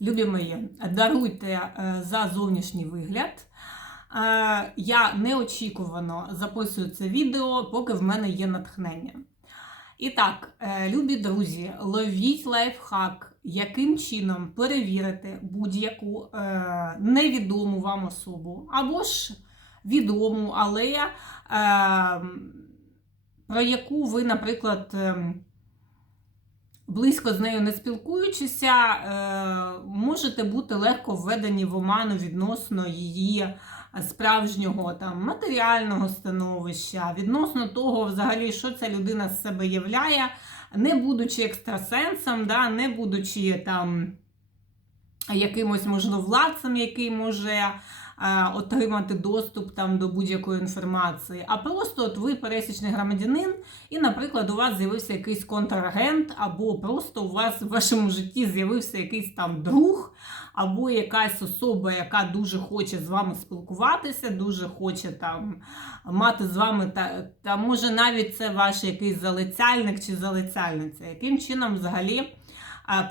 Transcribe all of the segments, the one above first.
Любі мої, даруйте е, за зовнішній вигляд. Е, Я неочікувано записую це відео, поки в мене є натхнення. І так, е, любі друзі, ловіть лайфхак, яким чином перевірити будь-яку невідому вам особу, або ж відому, але про яку ви, наприклад, ем, близько з нею не спілкуючися, е, можете бути легко введені в оману відносно її справжнього там матеріального становища, відносно того, взагалі, що ця людина з себе являє, не будучи екстрасенсом, да, не будучи там якимось можновладцем, який може отримати доступ там до будь-якої інформації. А просто от ви пересічний громадянин, і, наприклад, у вас з'явився якийсь контрагент, або просто у вас в вашому житті з'явився якийсь там друг, або якась особа, яка дуже хоче з вами спілкуватися, дуже хоче там мати з вами та, та може навіть це ваш якийсь залицяльник чи залицяльниця. Яким чином взагалі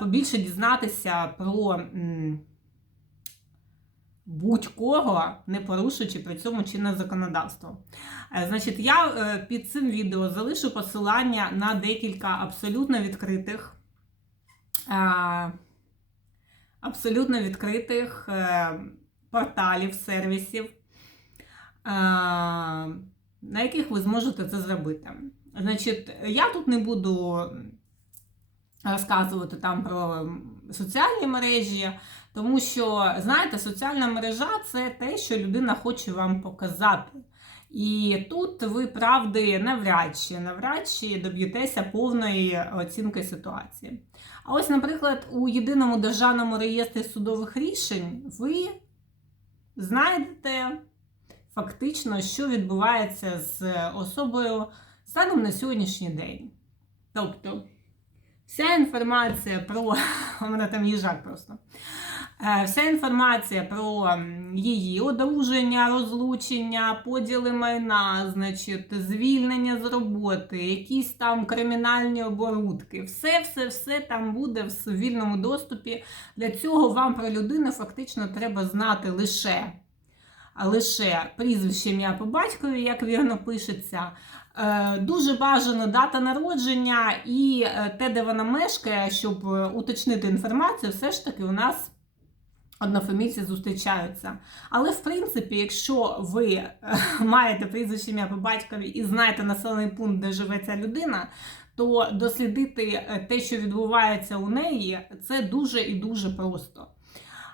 побільше дізнатися про будь-кого, не порушуючи при цьому чинне законодавство. Е, Значить, я е, під цим відео залишу посилання на декілька абсолютно відкритих. е, Абсолютно відкритих порталів, сервісів, на яких ви зможете це зробити. Значить, я тут не буду розказувати там про соціальні мережі, тому що, знаєте, соціальна мережа це те, що людина хоче вам показати. І тут ви правди навряд чи навряд чи доб'єтеся повної оцінки ситуації. А ось, наприклад, у єдиному державному реєстрі судових рішень ви знайдете фактично, що відбувається з особою станом на сьогоднішній день. Тобто, вся інформація про мене там їжак просто. Е, Вся інформація про її одруження, розлучення, поділи майна, значить, звільнення з роботи, якісь там кримінальні оборудки, все, все, все там буде в вільному доступі. Для цього вам про людину фактично треба знати лише, лише прізвище ім'я по батькові, як вірно пишеться. Е, Дуже бажано дата народження і е, те, де вона мешкає, щоб уточнити інформацію, все ж таки у нас однофамільці зустрічаються. Але, в принципі, якщо ви е, маєте прізвище ім'я по батькові і знаєте населений пункт, де живе ця людина, то дослідити е, те, що відбувається у неї, це дуже і дуже просто.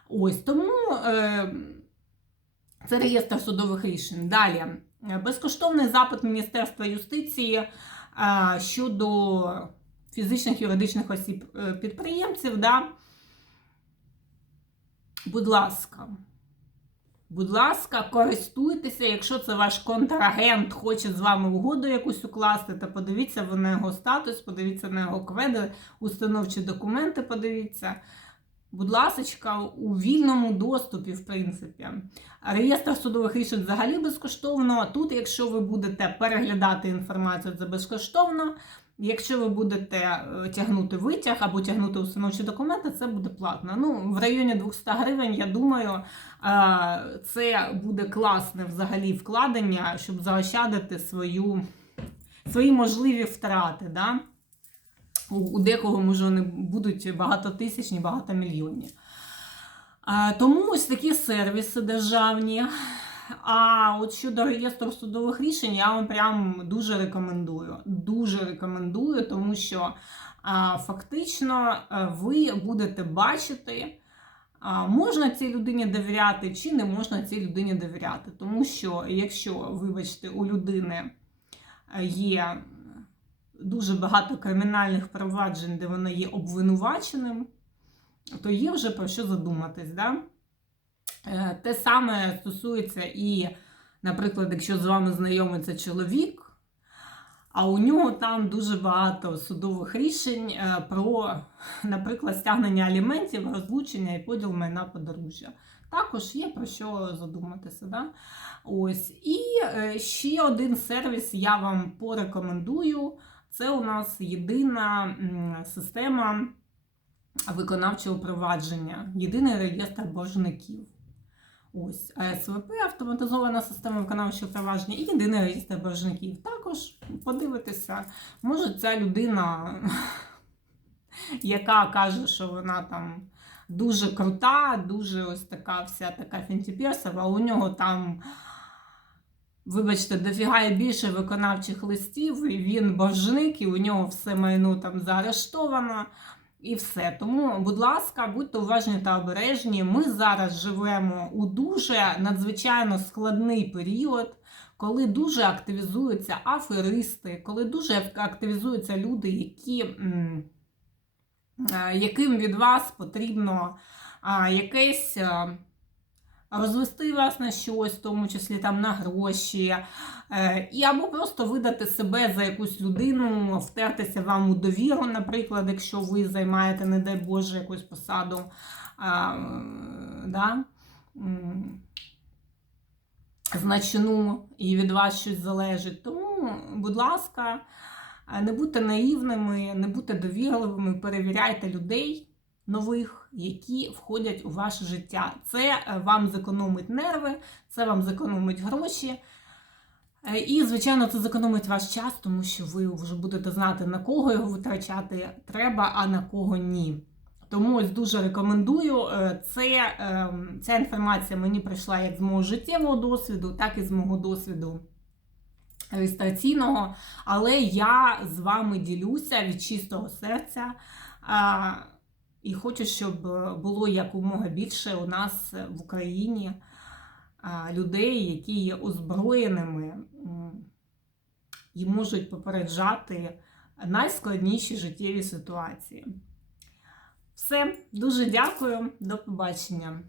Ось тому е, це реєстр судових рішень. Далі, безкоштовний запит Міністерства юстиції щодо фізичних юридичних осіб підприємців. Да, Будь ласка, будь ласка, користуйтеся, якщо це ваш контрагент хоче з вами угоду якусь укласти, то подивіться на його статус, подивіться на його кведи, установчі документи, подивіться. Будь ласка, у вільному доступі, в принципі. Реєстр судових рішень взагалі безкоштовно. Тут, якщо ви будете переглядати інформацію, це безкоштовно. Якщо ви будете е, тягнути витяг або тягнути установчі документи, це буде платно. Ну, в районі 200 гривень, я думаю, е, це буде класне взагалі вкладення, щоб заощадити свою, свої можливі втрати. Да? У, декого, може, вони будуть багатотисячні, багатомільйонні. Е, Тому ось такі сервіси державні. А от щодо реєстру судових рішень, я вам прям дуже рекомендую. Дуже рекомендую, тому що фактично а, ви будете бачити, можна цій людині довіряти чи не можна цій людині довіряти. Тому що, якщо, вибачте, у людини є дуже багато кримінальних проваджень, де вона є обвинуваченим, то є вже про що задуматись. Да? Е, Те саме стосується і, наприклад, якщо з вами знайомиться чоловік, а у нього там дуже багато судових рішень е, про, наприклад, стягнення аліментів, розлучення і поділ майна подружжя. Також є про що задуматися. Да? Ось. І е, ще один сервіс я вам порекомендую. Це у нас єдина система виконавчого провадження, єдиний реєстр боржників. Ось АСВП, автоматизована система виконавчого провадження і єдиний реєстр боржників. Також подивитися, може ця людина, яка каже, що вона там дуже крута, дуже ось така вся така фінтіперсова, а у нього там. Вибачте, дофіга і більше виконавчих листів, і він боржник, і у нього все майно там заарештовано, і все. Тому, будь ласка, будьте уважні та обережні. Ми зараз живемо у дуже надзвичайно складний період, коли дуже активізуються аферисти, коли дуже активізуються люди, які, яким від вас потрібно якесь. Розвести вас на щось, в тому числі там на гроші, е, і або просто видати себе за якусь людину, втертися вам у довіру, наприклад, якщо ви займаєте, не дай Боже, якусь посаду. А, да? м, значну і від вас щось залежить. Тому, будь ласка, е, не будьте наївними, не будьте довірливими, перевіряйте людей нових, які входять у ваше життя. Це е, вам зекономить нерви, це вам зекономить гроші. Е, І, звичайно, це зекономить ваш час, тому що ви вже будете знати, на кого його витрачати треба, а на кого ні. Тому ось дуже рекомендую. Е, Це, ем, ця інформація мені прийшла як з мого життєвого досвіду, так і з мого досвіду реєстраційного. Але я з вами ділюся від чистого серця. І хочу, щоб е, було якомога більше у нас в Україні людей, які є озброєними і можуть попереджати найскладніші життєві ситуації. Все, дуже дякую, до побачення.